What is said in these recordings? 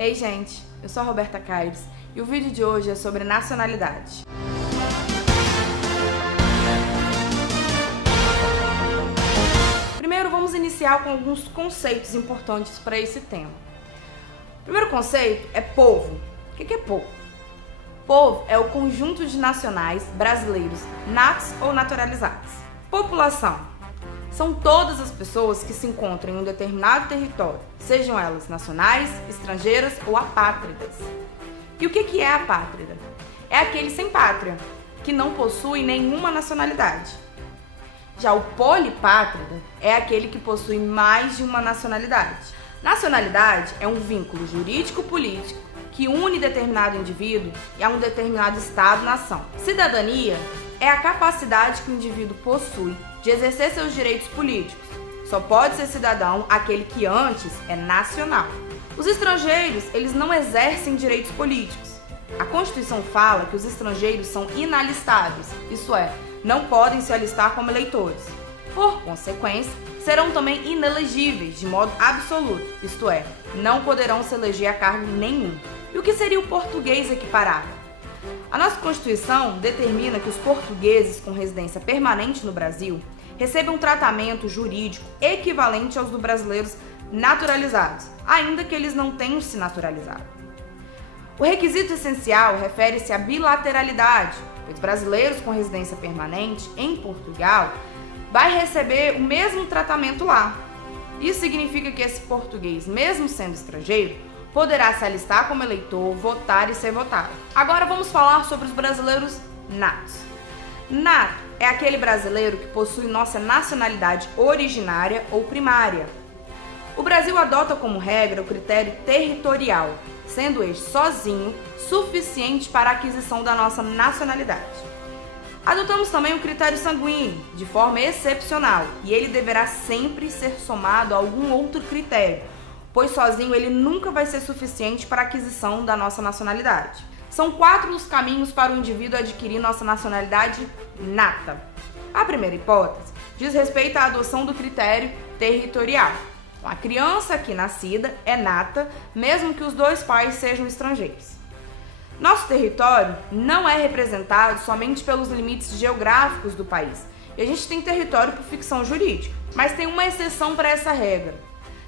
Ei gente, eu sou a Roberta Caires e o vídeo de hoje é sobre nacionalidade. Primeiro vamos iniciar com alguns conceitos importantes para esse tema. O primeiro conceito é povo. O que é povo? Povo é o conjunto de nacionais brasileiros natos ou naturalizados. População são todas as pessoas que se encontram em um determinado território, sejam elas nacionais, estrangeiras ou apátridas. E o que é apátrida? É aquele sem pátria, que não possui nenhuma nacionalidade. Já o polipátrida é aquele que possui mais de uma nacionalidade. Nacionalidade é um vínculo jurídico-político que une determinado indivíduo a um determinado estado-nação. Cidadania é a capacidade que o indivíduo possui de exercer seus direitos políticos. Só pode ser cidadão aquele que antes é nacional. Os estrangeiros, eles não exercem direitos políticos. A Constituição fala que os estrangeiros são inalistáveis, isso é, não podem se alistar como eleitores. Por consequência, serão também inelegíveis de modo absoluto, isto é, não poderão se eleger a cargo nenhum. E o que seria o português equiparado? A nossa Constituição determina que os portugueses com residência permanente no Brasil recebam um tratamento jurídico equivalente aos dos brasileiros naturalizados, ainda que eles não tenham se naturalizado. O requisito essencial refere-se à bilateralidade, pois brasileiros com residência permanente em Portugal vai receber o mesmo tratamento lá. Isso significa que esse português, mesmo sendo estrangeiro, poderá se alistar como eleitor, votar e ser votado. Agora vamos falar sobre os brasileiros natos. Nato é aquele brasileiro que possui nossa nacionalidade originária ou primária. O Brasil adota como regra o critério territorial, sendo este sozinho suficiente para a aquisição da nossa nacionalidade. Adotamos também o critério sanguíneo, de forma excepcional, e ele deverá sempre ser somado a algum outro critério, pois sozinho ele nunca vai ser suficiente para a aquisição da nossa nacionalidade. São 4 os caminhos para o indivíduo adquirir nossa nacionalidade nata. A primeira hipótese diz respeito à adoção do critério territorial. Então, a criança aqui nascida é nata, mesmo que os 2 pais sejam estrangeiros. Nosso território não é representado somente pelos limites geográficos do país, e a gente tem território por ficção jurídica, mas tem uma exceção para essa regra.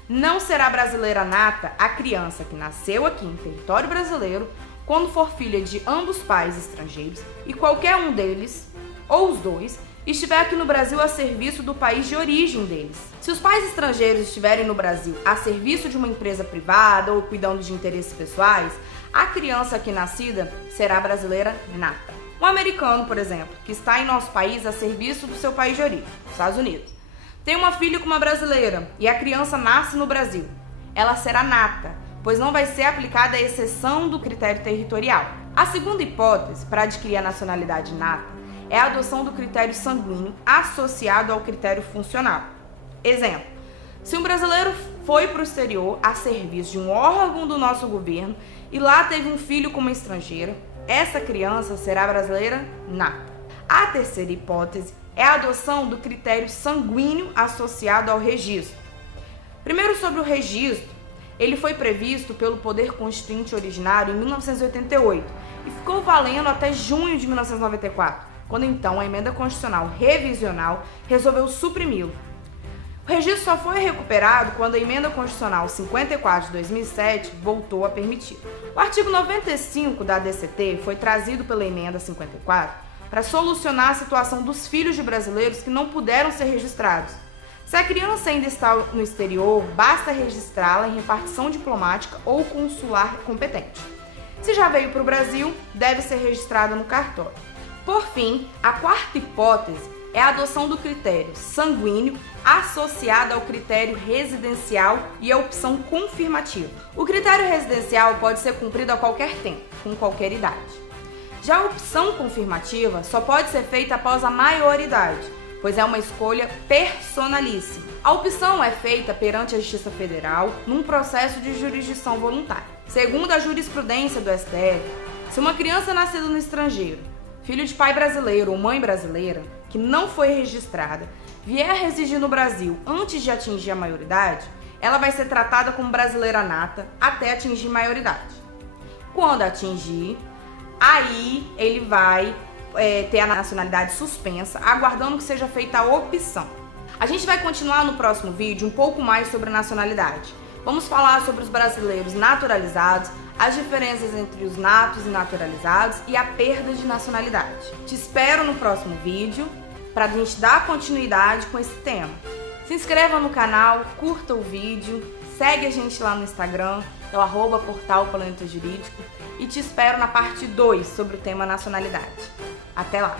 Não será brasileira nata a criança que nasceu aqui em território brasileiro quando for filha de ambos pais estrangeiros e qualquer um deles, ou os 2, estiver aqui no Brasil a serviço do país de origem deles. Se os pais estrangeiros estiverem no Brasil a serviço de uma empresa privada ou cuidando de interesses pessoais, a criança aqui nascida será brasileira nata. Um americano, por exemplo, que está em nosso país a serviço do seu país de origem, Estados Unidos, tem uma filha com uma brasileira e a criança nasce no Brasil. Ela será nata, pois não vai ser aplicada a exceção do critério territorial. A segunda hipótese para adquirir a nacionalidade nata é a adoção do critério sanguíneo associado ao critério funcional. Exemplo, se um brasileiro foi para o exterior a serviço de um órgão do nosso governo e lá teve um filho com uma estrangeira, essa criança será brasileira nata. A terceira hipótese é a adoção do critério sanguíneo associado ao registro. Primeiro, sobre o registro, ele foi previsto pelo Poder Constituinte originário em 1988 e ficou valendo até junho de 1994, quando então a Emenda Constitucional Revisional resolveu suprimi-lo. O registro só foi recuperado quando a Emenda Constitucional 54 de 2007 voltou a permitir. O artigo 95 da ADCT foi trazido pela Emenda 54 para solucionar a situação dos filhos de brasileiros que não puderam ser registrados. Se a criança ainda está no exterior, basta registrá-la em repartição diplomática ou consular competente. Se já veio para o Brasil, deve ser registrada no cartório. Por fim, a quarta hipótese é a adoção do critério sanguíneo associado ao critério residencial e à opção confirmativa. O critério residencial pode ser cumprido a qualquer tempo, com qualquer idade. Já a opção confirmativa só pode ser feita após a maioridade, pois é uma escolha personalíssima. A opção é feita perante a Justiça Federal num processo de jurisdição voluntária. Segundo a jurisprudência do STF, se uma criança nascida no estrangeiro, filho de pai brasileiro ou mãe brasileira, que não foi registrada, vier a residir no Brasil antes de atingir a maioridade, ela vai ser tratada como brasileira nata até atingir maioridade. Quando atingir, aí ele vai ter a nacionalidade suspensa, aguardando que seja feita a opção. A gente vai continuar no próximo vídeo um pouco mais sobre nacionalidade. Vamos falar sobre os brasileiros naturalizados, as diferenças entre os natos e naturalizados e a perda de nacionalidade. Te espero no próximo vídeo para a gente dar continuidade com esse tema. Se inscreva no canal, curta o vídeo, segue a gente lá no Instagram, é o @portal Planeta Jurídico, e te espero na parte 2 sobre o tema nacionalidade. Até lá!